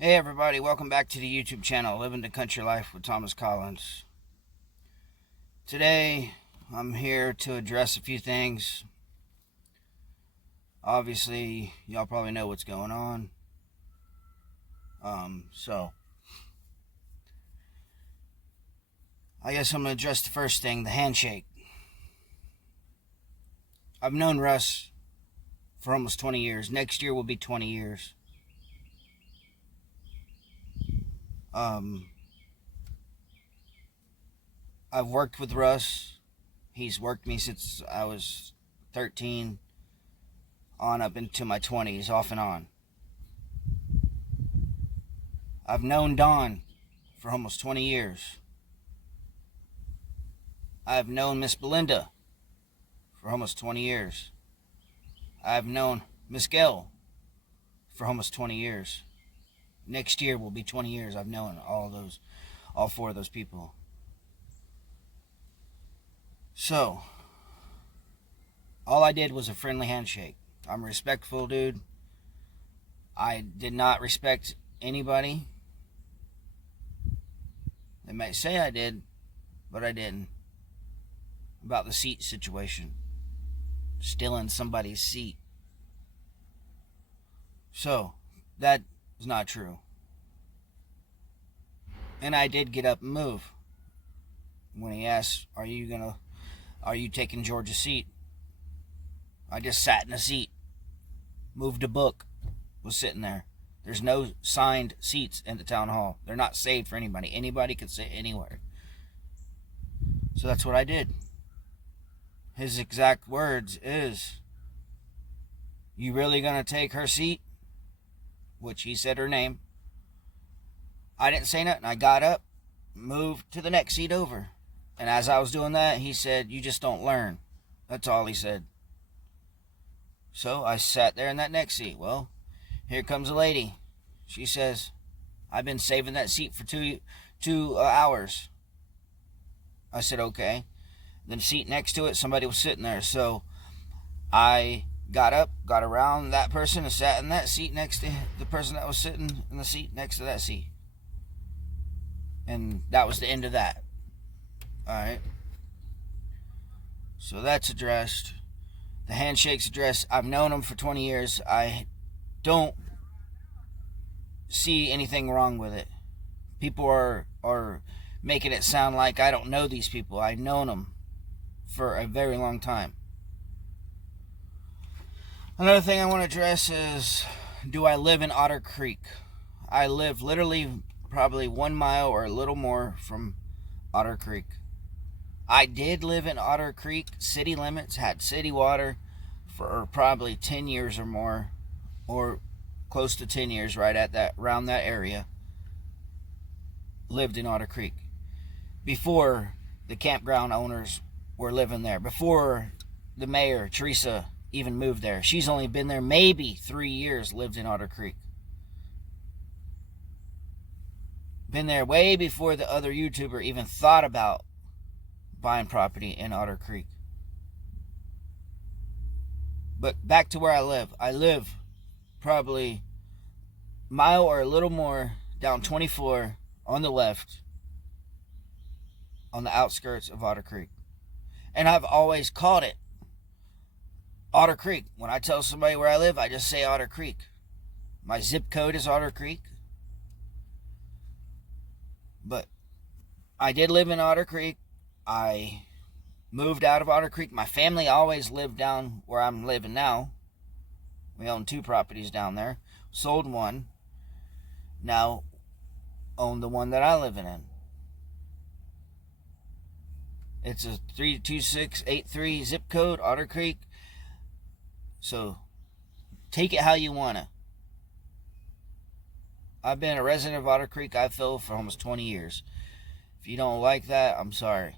Hey everybody, welcome back to the YouTube channel, Living the Country Life with Thomas Collins. Today, I'm here to address a few things. Obviously, y'all probably know what's going on. I guess I'm going to address the first thing, the handshake. I've known Russ for almost 20 years. Next year will be 20 years. I've worked with Russ. He's worked me since I was 13 on up into my 20s, off and on. I've known Don for almost 20 years. I've known Miss Belinda for almost 20 years. I've known Miss Gail for almost 20 years. Next year will be 20 years I've known all four of those people. So, all I did was a friendly handshake. I'm a respectful dude. I did not respect anybody. They might say I did, but I didn't. About the seat situation. Stealing somebody's seat. So, that is not true. And I did get up and move. When he asked, are you taking George's seat? I just sat in a seat. Moved a book. Was sitting there. There's no signed seats in the town hall. They're not saved for anybody. Anybody can sit anywhere. So that's what I did. His exact words is, you really gonna take her seat? Which he said her name. I didn't say nothing. I got up, moved to the next seat over. And as I was doing that, he said, you just don't learn. That's all he said. So I sat there in that next seat. Well, here comes a lady. She says, I've been saving that seat for two hours. I said, okay. Then seat next to it, somebody was sitting there. So I got up, got around that person, and sat in that seat next to the person that was sitting in the seat next to that seat. And that was the end of that. Alright. So that's addressed. The handshake's addressed. I've known him for 20 years. I don't see anything wrong with it. People are making it sound like I don't know these people. I've known them for a very long time. Another thing I want to address is, do I live in Otter Creek? I live literally probably 1 mile or a little more from Otter Creek. I did live in Otter Creek, city limits, had city water for probably 10 years or more, or close to 10 years, right at that, around that area. Lived in Otter Creek. Before the campground owners were living there, before the mayor, Teresa, even moved there. She's only been there maybe 3 years, lived in Otter Creek. Been there way before the other YouTuber even thought about buying property in Otter Creek. But back to where I live. I live probably a mile or a little more down 24 on the left, on the outskirts of Otter Creek. And I've always called it Otter Creek. When I tell somebody where I live, I just say Otter Creek. My zip code is Otter Creek. But I did live in Otter Creek. I moved out of Otter Creek. My family always lived down where I'm living now. We own 2 properties down there. Sold one. Now own the one that I live in. It's a 32683 zip code, Otter Creek. So take it how you want to. I've been a resident of Otter Creek, I feel, for almost 20 years. If you don't like that, I'm sorry.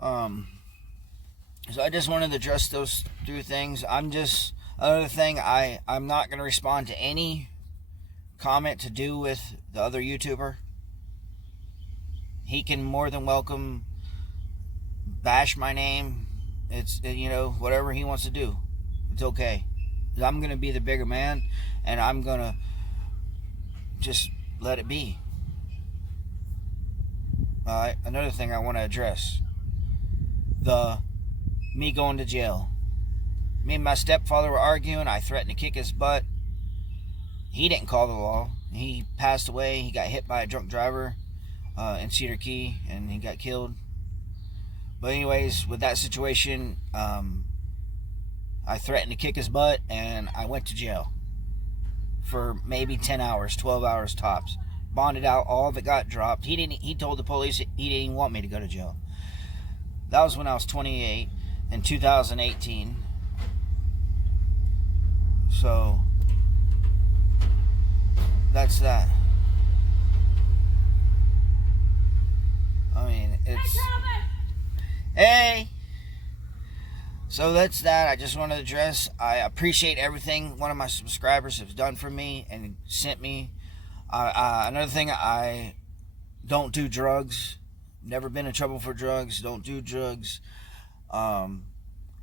So I just wanted to address those 2 things. Another thing, I'm not going to respond to any comment to do with the other YouTuber. He can more than welcome bash my name. It's, whatever he wants to do. It's okay. I'm going to be the bigger man, and I'm going to just let it be. Another thing I want to address, the me going to jail. Me and my stepfather were arguing. I threatened to kick his butt. He didn't call the law. He passed away. He got hit by a drunk driver in Cedar Key, and he got killed. But anyways, with that situation, I threatened to kick his butt, and I went to jail for maybe 10 hours, 12 hours tops. Bonded out all that got dropped. He told the police he didn't even want me to go to jail. That was when I was 28 in 2018. So that's that. I mean, it's... Hey! So that's that. I just wanted to address. I appreciate everything one of my subscribers has done for me and sent me. Another thing, I don't do drugs. Never been in trouble for drugs. Don't do drugs.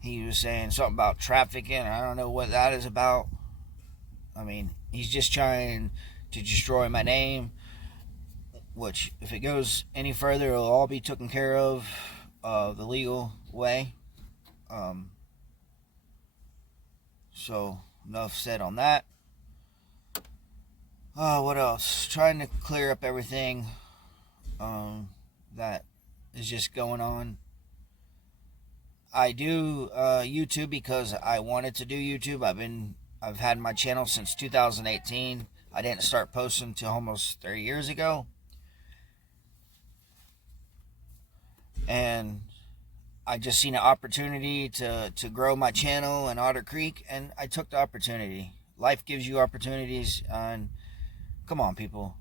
He was saying something about trafficking. I don't know what that is about. I mean, he's just trying to destroy my name, which, if it goes any further, it'll all be taken care of the legal way. So enough said on that. What else? Trying to clear up everything that is just going on. I do YouTube because I wanted to do YouTube. I've had my channel since 2018. I didn't start posting until almost 3 years ago. And I just seen an opportunity to grow my channel in Otter Creek, and I took the opportunity. Life gives you opportunities, and come on, people.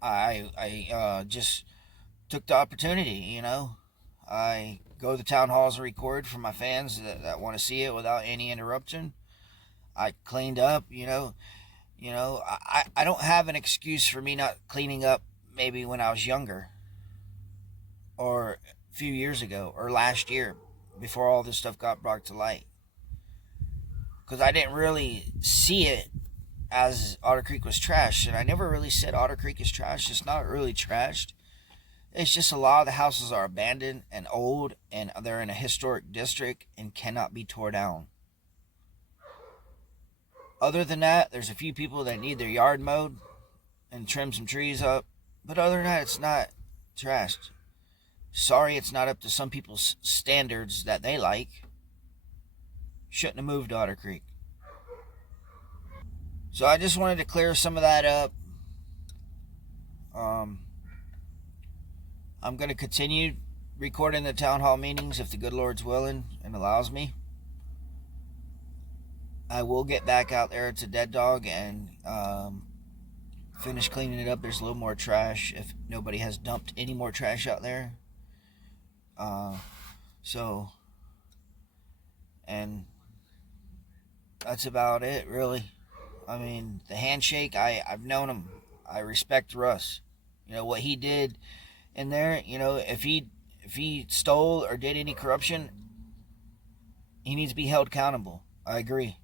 I just took the opportunity, you know. I go to the town halls and record for my fans that want to see it without any interruption. I cleaned up, you know. I don't have an excuse for me not cleaning up maybe when I was younger, or a few years ago, or last year before all this stuff got brought to light. Because I didn't really see it as Otter Creek was trashed, and I never really said Otter Creek is trashed. It's not really trashed. It's just a lot of the houses are abandoned and old, and they're in a historic district and cannot be torn down. Other than that, there's a few people that need their yard mowed and trim some trees up. But other than that, it's not trashed. Sorry, it's not up to some people's standards that they like. Shouldn't have moved to Otter Creek. So I just wanted to clear some of that up. I'm going to continue recording the town hall meetings if the good Lord's willing and allows me. I will get back out there to Dead Dog and finish cleaning it up. There's a little more trash if nobody has dumped any more trash out there. And that's about it, really. I mean, the handshake, I've known him. I respect Russ. You know, what he did in there, you know, if he stole or did any corruption, he needs to be held accountable. I agree.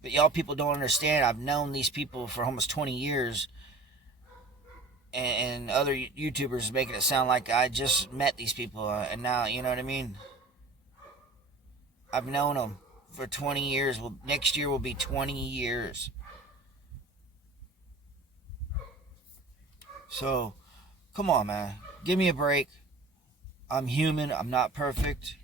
But y'all people don't understand. I've known these people for almost 20 years. And other YouTubers making it sound like I just met these people. And now, you know what I mean? I've known them for 20 years. Well, next year will be 20 years. So, come on, man. Give me a break. I'm human. I'm not perfect.